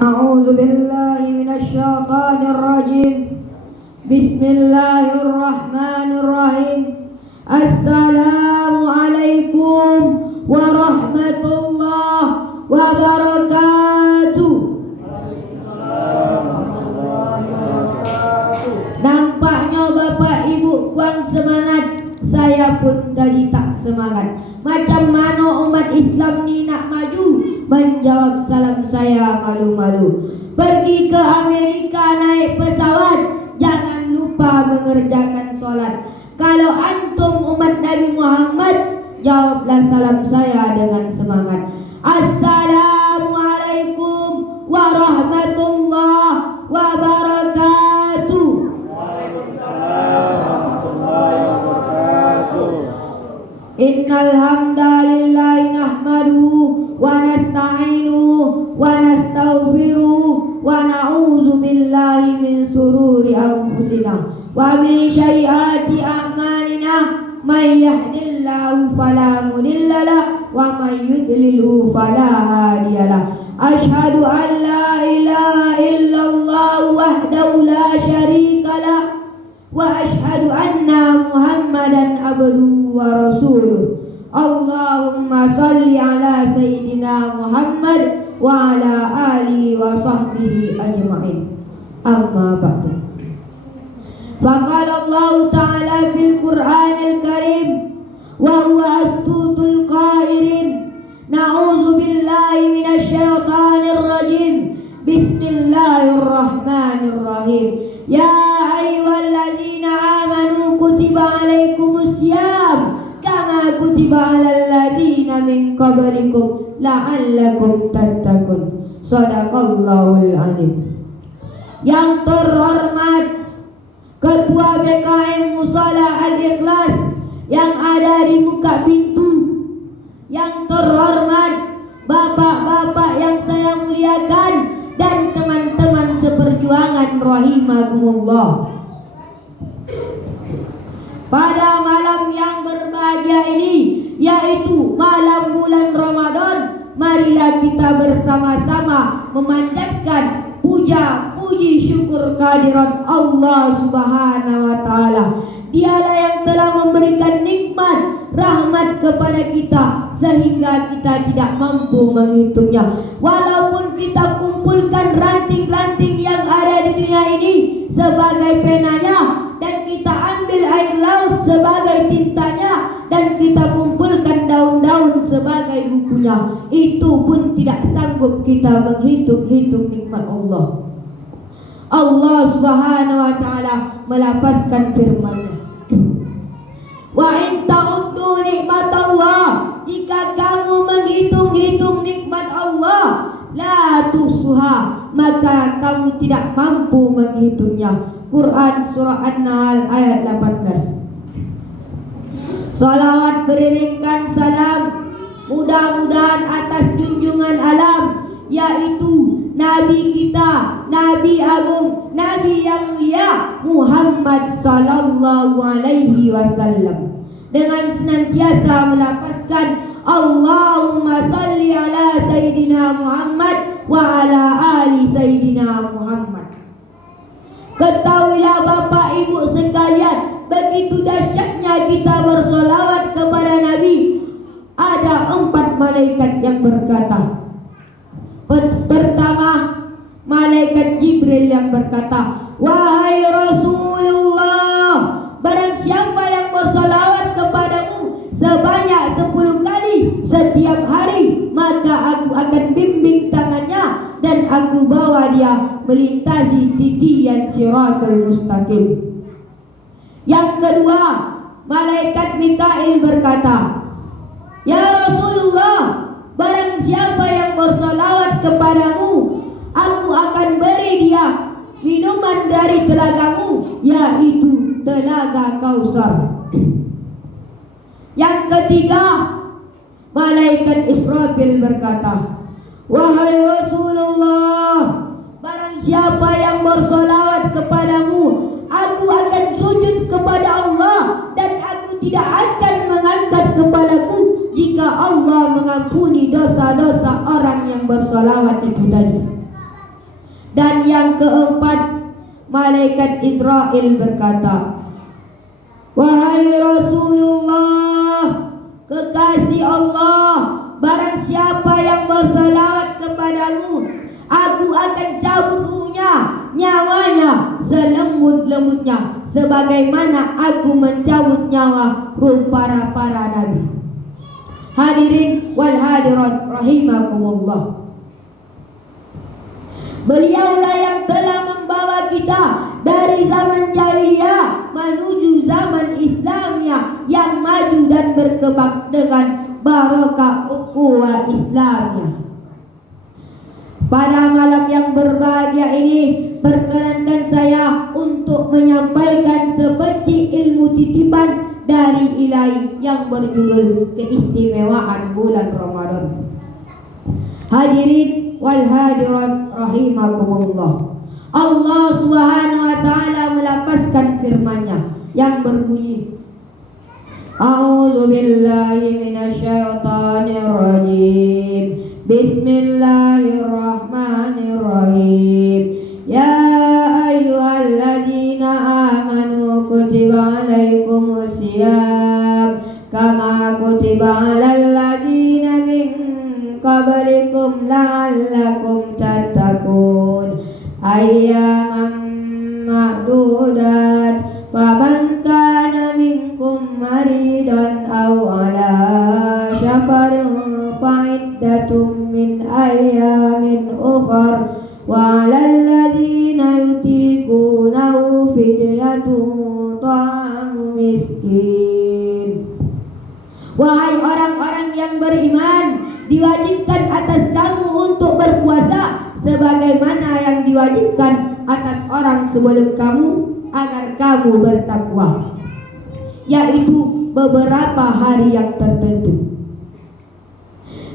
A'udzu billahi minasyaitonir rajim. Bismillahirrahmanirrahim. Assalamualaikum warahmatullahi wabarakatuh. Nampaknya Bapak Ibu kurang semangat, saya pun tadi tak semangat. Macam mana umat Islam ni nak maju? Menjawab salam saya malu-malu. Pergi ke Amerika naik pesawat, jangan lupa mengerjakan solat. Kalau antum umat Nabi Muhammad, jawablah salam saya dengan semangat. Assalamualaikum warahmatullahi wabarakatuh. Innal hamdalillahi nahmaduhu wa nasta'inuhu wa nastaghfiruhu wa na'udzu billahi min shururi anfusina wa min sayyiati a'malina. May yahdihillahu fala mudilla lahu wa may yudlilhu fala hadiya lahu. Asyhadu an la ilaha illallah wahdahu la syarika lahu wa asyhadu anna Muhammadan abduhu wa rasuluh. Allahumma salli ala sayyidina Muhammad wa ala alihi wa sahbihi ajma'in. Amma ba'du. Faqala Allah ta'ala fil Qur'anil Karim wa huwa astutul qairin. Na'udzu billahi minasyaitonir rajim. Bismillahirrahmanirrahim. Ya ayyuhalladzina amanu kutiba alaikumus syiyam kama kutiba alal ladzina min qablikum la'allakum tattaqun. Shadaqallahul azim. Yang terhormat Ketua BKM Mushola Al-Ikhlas yang ada di muka pintu, yang terhormat bapak-bapak yang saya muliakan dan teman-teman seperjuangan rahimakumullah. Pada malam yang berbahagia ini, yaitu malam bulan Ramadan, marilah kita bersama-sama memanjatkan puja, puji, syukur kehadirat Allah Subhanahu wa Ta'ala. Dialah yang telah memberikan nikmat, rahmat kepada kita sehingga kita tidak mampu menghitungnya. Walaupun kita kumpulkan ranting-ranting yang ada di dunia ini sebagai penanya, dan kita ambil air laut sebagai tintanya, dan kita kumpulkan daun-daun sebagai bukunya, itu pun tidak sanggup kita menghitung-hitung nikmat Allah. Allah Subhanahu wa Ta'ala melafazkan firman-Nya, wa in ta'uddu nikmatallah, jika kamu menghitung-hitung nikmat Allah, la tuhsuha, maka kamu tidak mampu menghitungnya. Quran surah An-Nahl ayat 18. Salawat beriringkan salam mudah-mudahan atas junjungan alam, yaitu Nabi kita, Nabi Agung, Nabi yang mulia Muhammad sallallahu alaihi wasallam, dengan senantiasa melafazkan Allahumma salli ala Sayyidina Muhammad wa ala ali Sayyidina Muhammad. Ketahuilah Bapak Ibu sekalian, begitu dahsyatnya kita bersolawat kepada Nabi. Ada 4 malaikat yang berkata. Pertama, malaikat Jibril yang berkata, wahai Rasulullah, barang siapa yang bersolawat kepadamu sebanyak 10 kali setiap hari, maka aku akan bimbing tangannya dan aku bawa dia melintasi titian siratul mustaqim. Yang kedua, malaikat Mikail berkata, ya Rasulullah, barang siapa yang bersolawat kepadamu, aku akan beri dia minuman dari telagamu, yaitu telaga Kausar. Yang ketiga, malaikat Israfil berkata, wahai Rasulullah, barang siapa yang bersolawat kepadamu, aku akan sujud kepada Allah, dan aku tidak akan mengangkat kepadaku jika Allah mengampuni dosa-dosa orang malaikat Israel berkata, wahai Rasulullah, kekasih Allah, barang siapa yang bersalawat kepadamu, aku akan cabut ruhnya, nyawanya selembut-lembutnya, sebagaimana aku mencabut nyawa ruh para nabi. Hadirin wal hadirat rahimakumullah. Beliaulah yang telah membawa kita dari zaman jahiliyah menuju zaman Islamiyah yang maju dan berkembang dengan barakah ukhuwah Islamiyah. Pada malam yang berbahagia ini, perkenankan saya untuk menyampaikan sebeci ilmu titipan dari Ilahi yang berjudul keistimewaan bulan Ramadan. Hadirin wal hadirat rahimakumullah. Allah Subhanahu wa taala melapaskan firman-Nya yang berbunyi, A'udzu billahi minasyaitonir rajim. Bismillahirrahmanirrahim. Ya ayyuhalladzina amanu kutiba alaikumus syiyam kama kutiba alal ladzina min qablikum la'allakum tattaqun. Ayyaman ma'dudat faman kana minkum maridan aw ala safarin fa'iddatum min ayyamin ukhar wa 'alal ladzina yutiqunahu fidyatun ta'amu miskin. Wahai orang-orang yang beriman, diwajibkan atas kamu untuk berpuasa sebagaimana yang diwajibkan atas orang sebelum kamu agar kamu bertakwa, yaitu beberapa hari yang tertentu.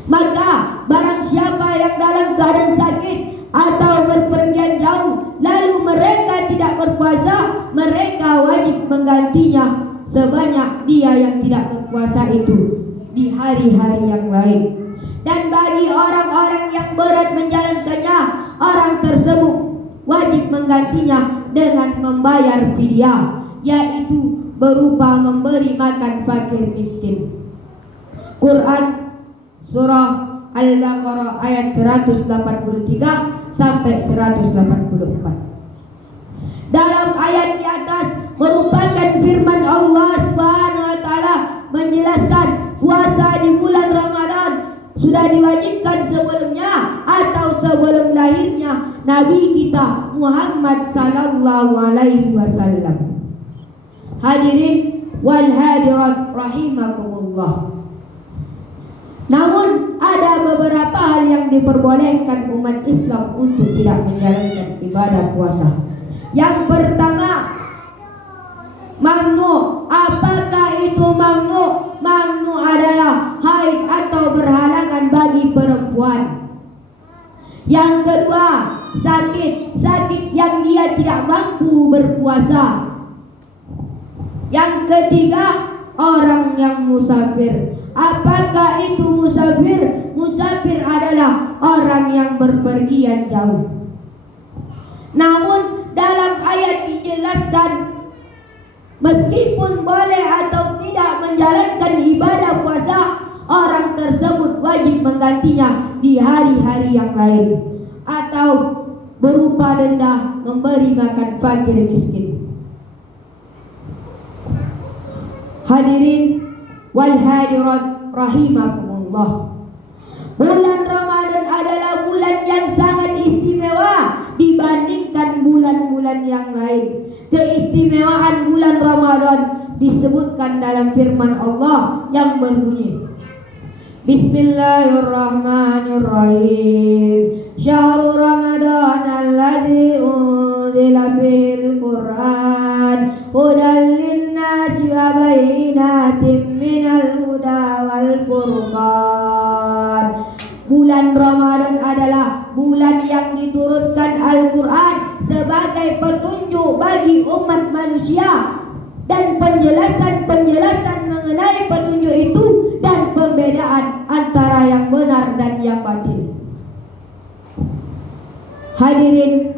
Maka barang siapa yang dalam keadaan sakit atau berpergian jauh lalu mereka tidak berpuasa, mereka wajib menggantinya sebanyak dia yang tidak berpuasa itu di hari-hari yang lain. Dan bagi orang-orang yang berat menjalankannya, orang tersebut wajib menggantinya dengan membayar fidyah, yaitu berupa memberi makan fakir miskin. Quran surah Al-Baqarah ayat 183 sampai 184. Dalam ayat di atas merupakan firman Allah Subhanahu wa taala menjelaskan puasa di bulan Ramadan sudah diwajibkan sebelumnya atau sebelum lahirnya Nabi kita Muhammad sallallahu alaihi wasallam. Hadirin wal hadirat rahimakumullah. Namun ada beberapa hal yang diperbolehkan umat Islam untuk tidak menjalankan ibadah puasa. Yang pertama, mamnu. Apakah itu mamnu? Mamnu adalah haid atau berhalangan bagi perempuan. Yang kedua, sakit yang dia tidak mampu berpuasa. Yang ketiga, orang yang musafir. Apakah itu musafir? Musafir adalah orang yang berpergian jauh. Namun dalam ayat dijelaskan meskipun boleh atau tidak menjalankan ibadah puasa, orang tersebut wajib menggantinya di hari-hari yang lain atau berupa denda memberi makan fakir miskin. Hadirin wal hadirat rahimakumullah. Bulan Ramadan adalah bulan yang sangat istimewa dibandingkan bulan-bulan yang lain. Keistimewaan bulan Ramadan disebutkan dalam firman Allah yang berbunyi, Bismillahirrahmanirrahim. Syahrul Ramadan alladzi unzila fihil Qur'an hudan linnasi wa bayyinatin minal huda wal furqan. Bulan Ramadan adalah bulan yang diturunkan Al-Quran sebagai petunjuk bagi umat manusia dan penjelasan mengenai petunjuk itu dan pembedaan antara yang benar dan yang batil. Hadirin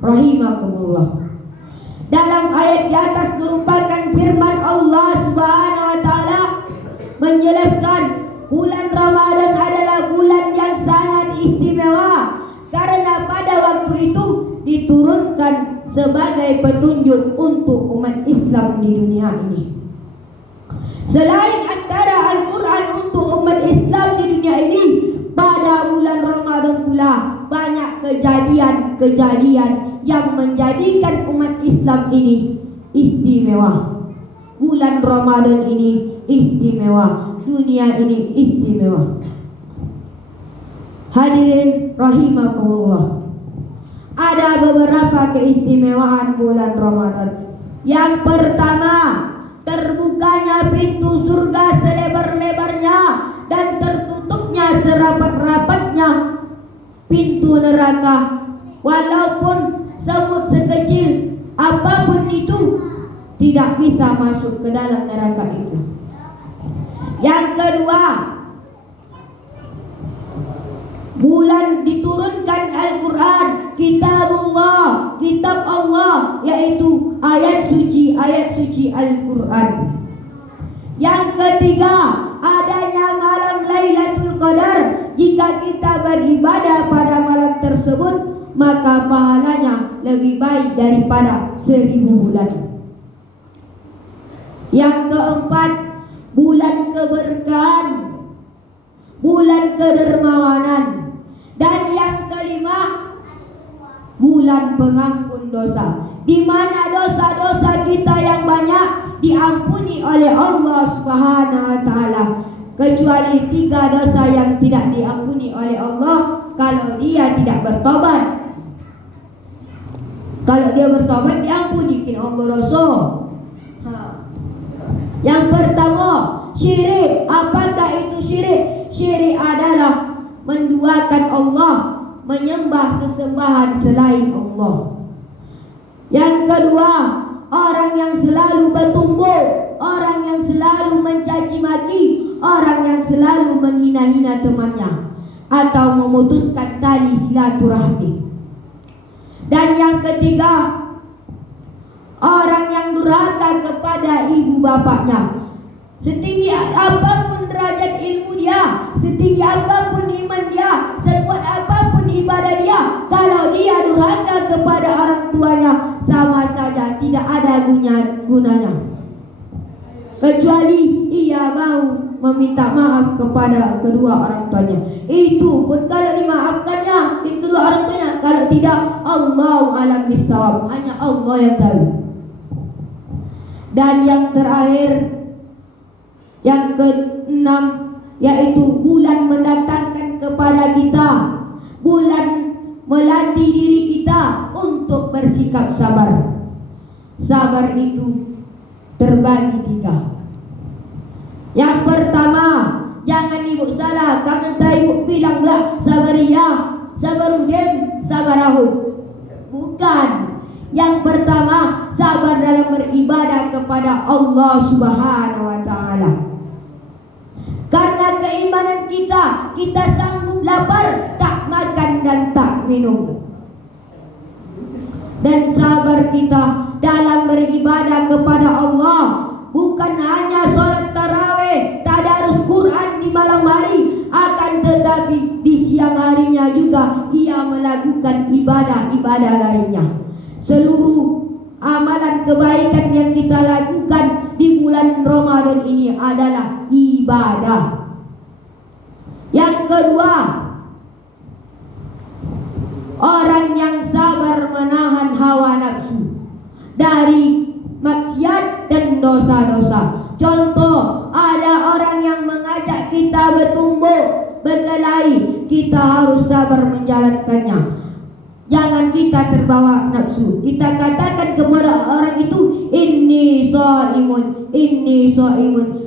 rahimakumullah. dalam ayat di atas merupakan firman Allah Subhanahu wa taala menjelaskan bulan Ramadan adalah bulan yang sangat istimewa karena pada waktu itu diturunkan sebagai petunjuk untuk umat Islam di dunia ini. Selain antara Al-Quran untuk umat Islam di dunia ini, pada bulan Ramadan pula banyak kejadian-kejadian yang menjadikan umat Islam ini istimewa. Bulan Ramadan ini istimewa, dunia ini istimewa. Hadirin rahimakumullah, ada beberapa keistimewaan bulan Ramadan. Yang pertama, terbukanya pintu surga selebar-lebarnya dan tertutupnya serapat-rapatnya pintu neraka. Walaupun semut sekecil apapun itu tidak bisa masuk ke dalam neraka itu. Yang kedua, bulan diturunkan Al-Quran, kitabullah, kitab Allah, yaitu ayat suci Al-Quran. Yang ketiga, adanya malam Lailatul Qadar. Jika kita beribadah pada malam tersebut, maka pahalanya lebih baik daripada 1000 bulan. Yang keempat, bulan keberkahan, bulan kedermawanan. Dan yang kelima, bulan pengampun dosa, di mana dosa-dosa kita yang banyak diampuni oleh Allah Subhanahu wa taala, kecuali 3 dosa yang tidak diampuni oleh Allah kalau dia tidak bertobat. Kalau dia bertobat diampuni, kin Allah dosa. Yang pertama, syirik. Apakah itu syirik? Syirik adalah menduakan Allah, menyembah sesembahan selain Allah. Yang kedua, orang yang selalu bertumbuk, orang yang selalu mencaci maki, orang yang selalu menghina-hina temannya atau memutuskan tali silaturahmi. Dan yang ketiga, orang yang durhaka kepada ibu bapaknya. Setinggi apapun derajat ilmu dia, setinggi apapun iman dia, sekuat apapun ibadah dia, kalau dia durhaka kepada orang tuanya, sama saja tidak ada gunanya. Kecuali ia mau meminta maaf kepada kedua orang tuanya. Itu pun kalau dimaafkannya di kedua orang tuanya, kalau tidak, Allahu a'lam bishawab, hanya Allah yang tahu. Dan yang terakhir, yang ke-6, yaitu bulan mendatangkan kepada kita, bulan melatih diri kita untuk bersikap sabar. Sabar itu terbagi 3. Yang pertama, jangan ibu salah, karena ibu bilang lah sabariyah, sabarudin, sabarahum. Bukan. Yang pertama, sabar dalam beribadah kepada Allah Subhanahu wa taala. Karena keimanan kita sanggup lapar, tak makan dan tak minum. Dan sabar kita dalam beribadah kepada Allah, bukan hanya sholat tarawih, tadarus Quran di malam hari, akan tetapi di siang harinya juga ia melakukan ibadah-ibadah lainnya. Seluruh amalan kebaikan yang kita lakukan di bulan Ramadan ini adalah ibadah. Yang kedua, orang yang sabar menahan hawa nafsu dari maksiat dan dosa-dosa. Contoh, ada orang yang mengajak kita bertumbuk, berkelahi, kita harus sabar menjalankannya. Jangan kita terbawa nafsu. Kita katakan kepada orang itu, inni shaimun,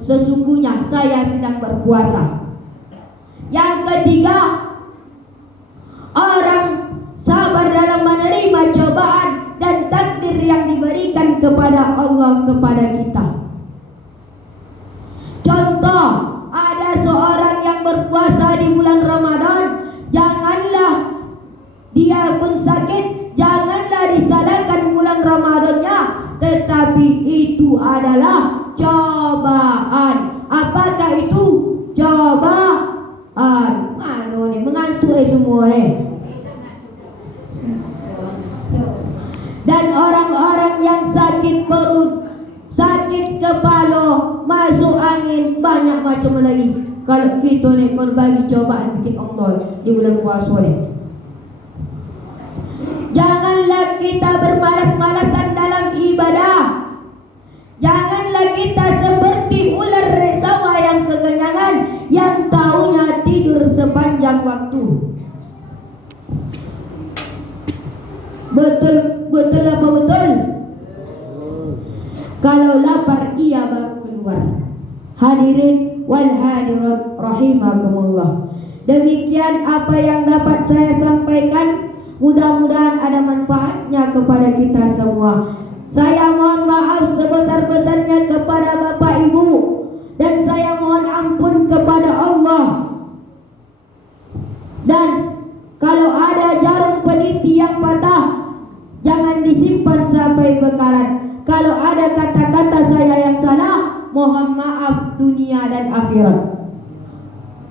sesungguhnya saya sedang berpuasa. Yang ketiga, orang sabar dalam menerima cobaan dan takdir yang diberikan kepada Allah kepada kita. Contoh, ada seorang yang berpuasa di bulan Ramadan, janganlah dia pun sakit, janganlah disalahkan bulan Ramadannya, tetapi itu adalah cobaan. Apakah itu cobaan? Anu nih mengantuk semua nih. Dan orang-orang yang sakit perut, sakit kepala, masuk angin, banyak macam lagi. Kalau kita nih berbagi cobaan bikin Allah di bulan puasa nih. Janganlah kita bermalas-malasan dalam ibadah. Janganlah kita seperti ular sawah yang kekenyangan, yang taunya tidur sepanjang waktu. Betul apa betul? Kalau lapar ia baru keluar. Hadirin wal hadirat rahimakumullah. Demikian apa yang dapat saya sampaikan. Mudah-mudahan ada manfaatnya kepada kita semua. Saya mohon maaf sebesar-besarnya kepada Bapak Ibu, dan saya mohon ampun kepada Allah. Dan kalau ada jarum peniti yang patah, jangan disimpan sampai bekalan. Kalau ada kata-kata saya yang salah, mohon maaf dunia dan akhirat.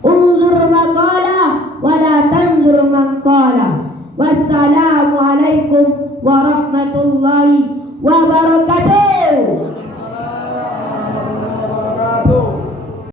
Unzur maqala wa la tanzur man qala. Wassalamualaikum warahmatullahi